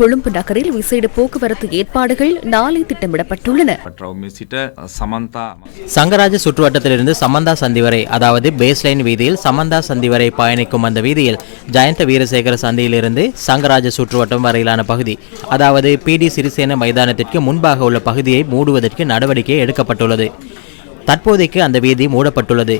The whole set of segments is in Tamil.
கொழும்பு நகரில் விசேட போக்குவரத்து ஏற்பாடுகள் நாளை திட்டமிடப்பட்டுள்ளன. சங்கராஜ சுற்றுவட்டத்திலிருந்து சமந்தா சந்தி வரை அதாவது பேஸ்லைன் வீதியில் சமந்தா சந்தி வரை பயணிக்கும் அந்த வீதியில் ஜெயந்த வீரசேகர சந்தியிலிருந்து சங்கராஜ சுற்றுவட்டம் வரையிலான பகுதி அதாவது பிடி சிறிசேன மைதானத்திற்கு முன்பாக உள்ள பகுதியை மூடுவதற்கு நடவடிக்கை எடுக்கப்பட்டுள்ளது. தற்போதைக்கு அந்த வீதி மூடப்பட்டுள்ளது.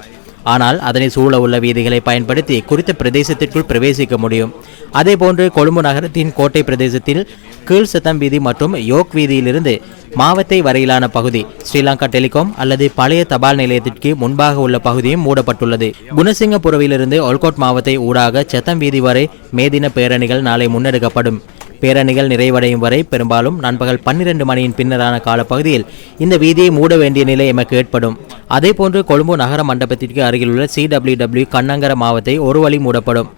ஆனால் அதனை சூழ உள்ள வீதிகளை பயன்படுத்தி குறித்த பிரதேசத்திற்குள் பிரவேசிக்க முடியும். அதேபோன்று கொழும்பு நகரத்தின் கோட்டை பிரதேசத்தில் கீழ் சத்தம் வீதி மற்றும் யோக் வீதியிலிருந்து மாவத்தை வரையிலான பகுதி ஸ்ரீலங்கா டெலிகாம் அல்லது பழைய தபால் நிலையத்திற்கு முன்பாக உள்ள பகுதியும் மூடப்பட்டுள்ளது. குணசிங்கபுரவிலிருந்து ஒல்கோட் மாவத்தை ஊடாக சத்தம் வீதி வரை மேதின பேரணிகள் நாளை முன்னெடுக்கப்படும். பேரணிகள் நிறைவடையும் வரை பெரும்பாலும் நண்பகல் பன்னிரண்டு மணியின் பின்னரான காலப்பகுதியில் இந்த வீதியை மூட வேண்டிய நிலை எமக்கு ஏற்படும். அதேபோன்று கொழும்பு நகர மண்டபத்திற்கு அருகிலுள்ள சிடபிள்யூ கண்ணங்கர மாவத்தை ஒரு வழி மூடப்படும்.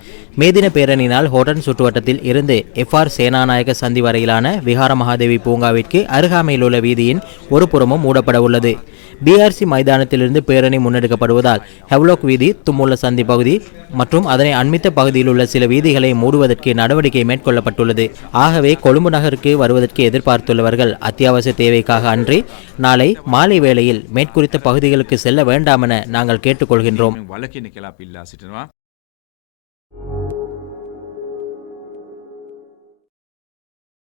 மேதின பேரணியினால் ஹோட்டன் சுற்றுவட்டத்தில் இருந்து எஃப்ஆர் சேனாநாயக சந்தி வரையிலான விஹார மகாதேவி பூங்காவிற்கு அருகாமையில் உள்ள வீதியின் ஒரு புறமும் மூடப்பட உள்ளது. பிஆர்சி மைதானத்திலிருந்து பேரணி முன்னெடுக்கப்படுவதால் ஹெவ்லோக் வீதி தும்முள்ள சந்தி பகுதி மற்றும் அதனை அண்மித்த பகுதியில் உள்ள சில வீதிகளை மூடுவதற்கு நடவடிக்கை மேற்கொள்ளப்பட்டுள்ளது. ஆகவே கொழும்பு நகருக்கு வருவதற்கு எதிர்பார்த்துள்ளவர்கள் அத்தியாவசிய தேவைக்காக அன்றி நாளை மாலை வேளையில் மேற்குறித்த பகுதிகளுக்கு செல்ல வேண்டாம் என நாங்கள் கேட்டுக்கொள்கின்றோம்.